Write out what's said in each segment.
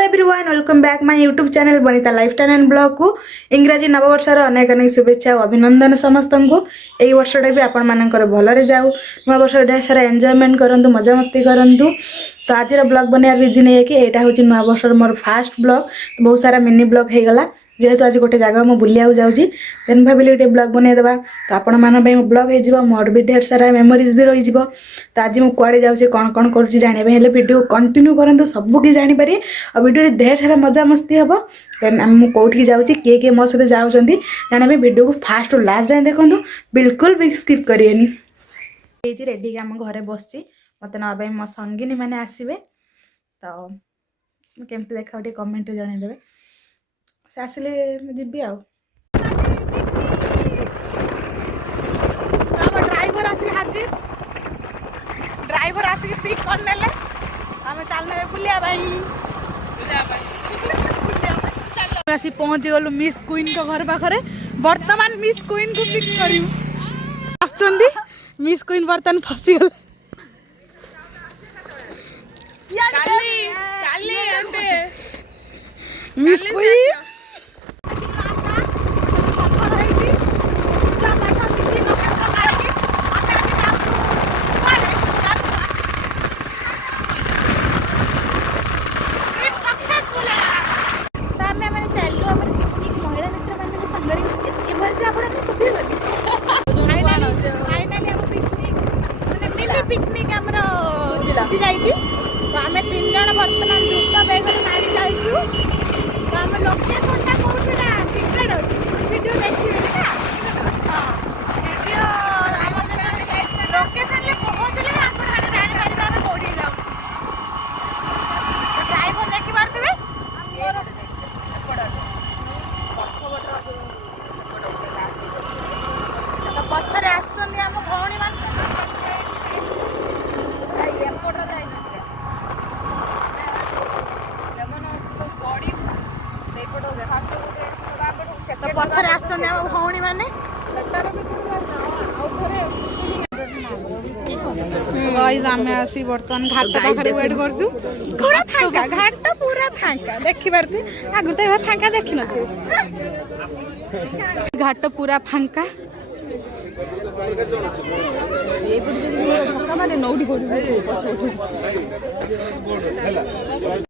Everyone welcome back my YouTube channel Banita lifestyle and blog को इंग्राजी नववर्षर अनेक अनेक शुभेच्छा और अभिनंदन समस्त को यही वर्षटा भी आपण मानकर भलरे जाऊ नूआ वर्ष ढेर सारा एंजॉयमेंट करंतु मजा मस्ती करंतु। तो आज ब्लॉग बनार रिजन है कि यहाँ हूँ नूआ वर्ष मोर फास्ट ब्लॉग तो बहुत सारा मिनी ब्लॉग हो गला जेहेतु आज गोटे जगह मुझे बुलिया जाऊँगी देन भाविली गोटे ब्लॉग बनईदेवा तो आपण मान ब्लॉग हो मोर भी ढेर सारा मेमोरीज भी रही तो आज मुझे कड़े जाऊँगी कौन कौन करुँची जानते वीडियो कंटिन्यू करूँ सब किसी जानीपारे और वीडियो ढेर सारा मजा मस्ती हम देन मुझे कौटी जाऊँगी किए किए मो सहित जाऊँगी जाना वीडियो को फास्ट टू लास्ट जाए देखूँ बिल्कुल भी स्किप करेनि रेडी आम घरे बस मत ना मो संगिनी मैंने आसवे तो केमती देखा कमेंट जनईदेवे से आसिले जी आम ड्राइवर आसिक हाजिर ड्राइवर आसिक पिक करने आम चलने बुलिया आसी पहुँची गलु मिस क्वीन को घर पाखे बर्तमान मिस क्वीन को पिक कर मिस क्वीन बर्तमान फसीगल मिस क्वीन पिकनिक तो आम 3 जन बर्तमान द्रुत बेग मारी जाइए तो आम लोकेशन टा कौन सिक्रेट अच्छी वीडियो देखिए लोकेशन पहुँचले जापारे कौटी जाऊ ड्राइवर देखी पारे तो पछरे आम भौणी मान तो पछरे आम भौणी मैंने आम आसी बर्तमान घाट पाखे वेट कर घाट पूरा फांका देखी पारे आगु तो फांका देखी न घाट पूरा फांका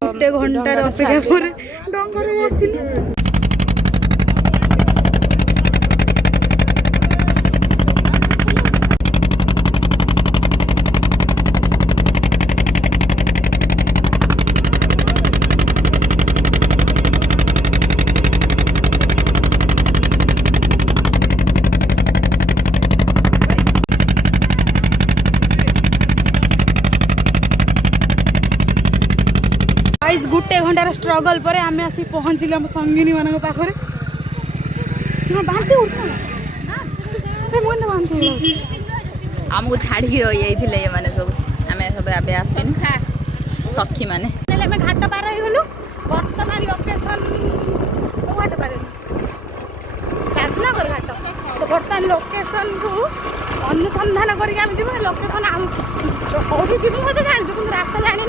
गोटे घंटार अपेक्षा पर डंगर बसिली गोटे घंटार स्ट्रगल पर आम आसी पहुँचल आम संगिनी मान पाखे आमको छाड़ी रही जाइए मैंने सब आम सब आसन सखी मैंने घाट पार हो गलु बर्तमान लोकेशन घाट पार राजनगर घाट तो बर्तमान लोकेशन को अनुसंधान करके लोकेशन कौटी जीव मत जानी कि रास्ता जानी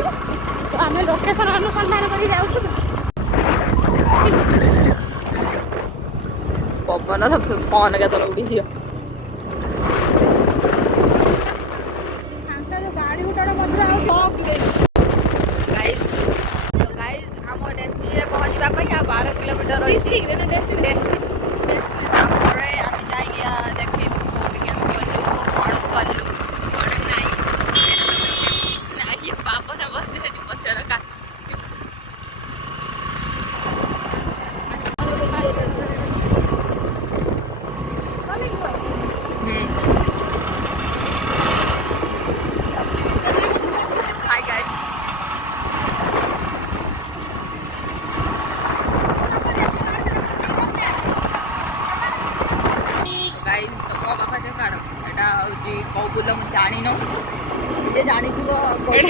तो आम लोकेशन अनुसंधान कर जाऊँ पवन पवन के तल उड़ी गाड़ी उठाड़ मध्य आम डेस्टिनी पहुँचा 12 किलोमीटर रही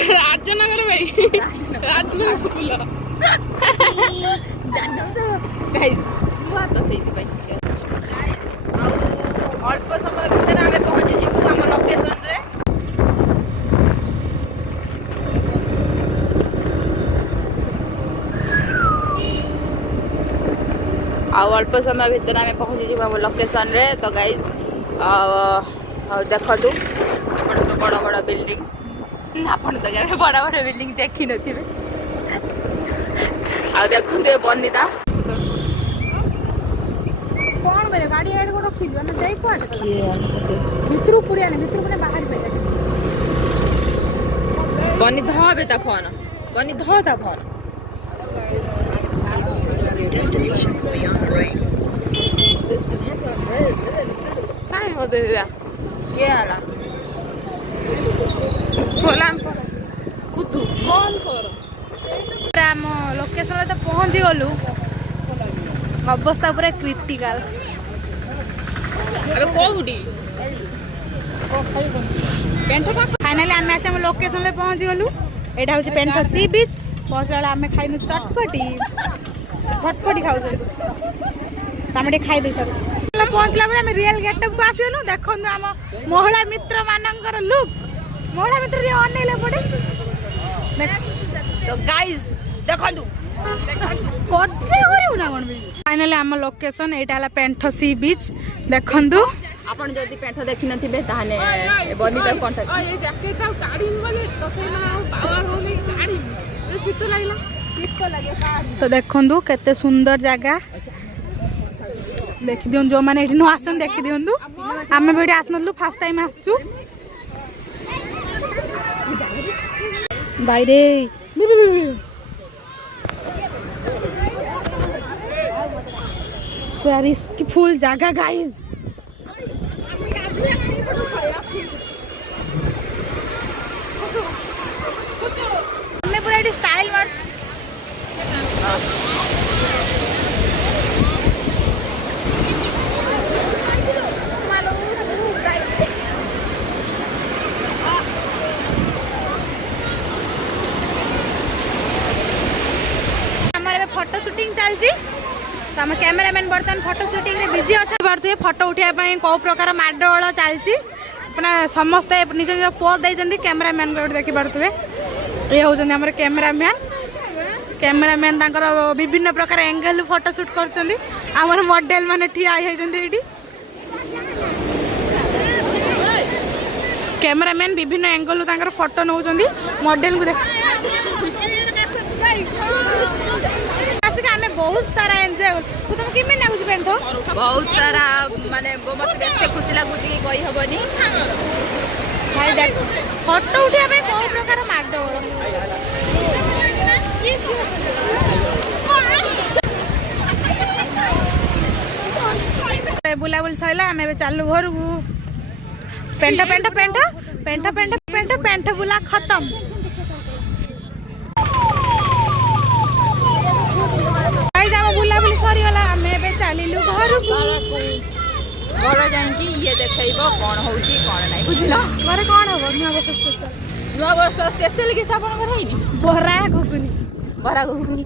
राजनगर भाई राजनगर जान तो नुआ तो से अल्प समय भितर आम पहुँची जीवु आम लोकेशन रे अल्प समय भितर आम पहुँची आम लोकेशन रे। तो गाइज देखु एपटे तो बड़ बड़ बिल्डिंग आपण तो क्या बड़ बड़ बिल्डिंग देखी नी आ देखु बनिता कौन बोले गाड़ी एड को रखी जो ना जाई कोड भितरु पुरिया ने भितरु ने बाहर पे बनी धबे ता फोन बनी ध ता फोन काय होते या के आला बोलाम कुतु कॉल कर राम लोकेशन तो पहुंची गलु अवस्था पूरा क्रिटिकल अबे कोउडी पेंट फाइनली आम आसे लोकेशन में पहुंची गलु एटा हूँ पेंट सी बीच पहुँचला बेले आम खाइनु चटपटी झटपटी खाऊ आम खाई दे सब पहुँचला बेले आम रियल गेटअप को आसगलु देखु आम महिला मित्र मानकर लुक महिला मित्र अनेले पड़े तो गाइस देखंतु कच्चे करू ना कौन फाइनली आम लोकेशन यहाँ पेंट सी बीच देखु आपण जदि पेंट देखि नथिबे ताहाने बनी त कांटेक्ट ये जैकेट आ गाड़ी वाले तो फेना पावर होने गाड़ी ये शीत लागला शीत लगे काढ तो देखु केते सुंदर जगह देखि दियो जो माने एठी नु आसन देखि दियंदु आमे बेडी आसनलु फर्स्ट टाइम आसछु बाइरे पूरा रिस्क फुल जगह गाइस हमने पूरा एठी स्टाइल मार फोटो शूटिंग चलती तो आम कैमेरामैन बर्तमान फोटो शूटिंग रे बिजी अच्छा बढ़ते फोटो उठाई कौ प्रकार माडगोल चलती अपना समस्ते निज निज पोज देते कैमेरामैन को देखी पारे ये हूँ कैमेरामैन विभिन्न प्रकार एंगल फोटो शूट कर मॉडल माने ठिया होती कैमेरामैन विभिन्न एंगल फोटो नौ मॉडल को देख बहुत सारा एंजॉय तुम किमें लागुच पेंट बहुत सारा माने मत देखते खुशी लागुच कि कहि हबनी भाई देख फोटो उठिया पे को प्रकार माडोल बुलाबुल सैला आम चालू घर को paint paint paint paint paint paint paint बुला खत्म बुलाबुली सरीगला आम चलू घर घर जाइए ये देखब कौन हो कौन ना बुझल घर कौन हम नुआ वर्ष स्पेशल किस आप बरा घुगुनी बरा घुगुनी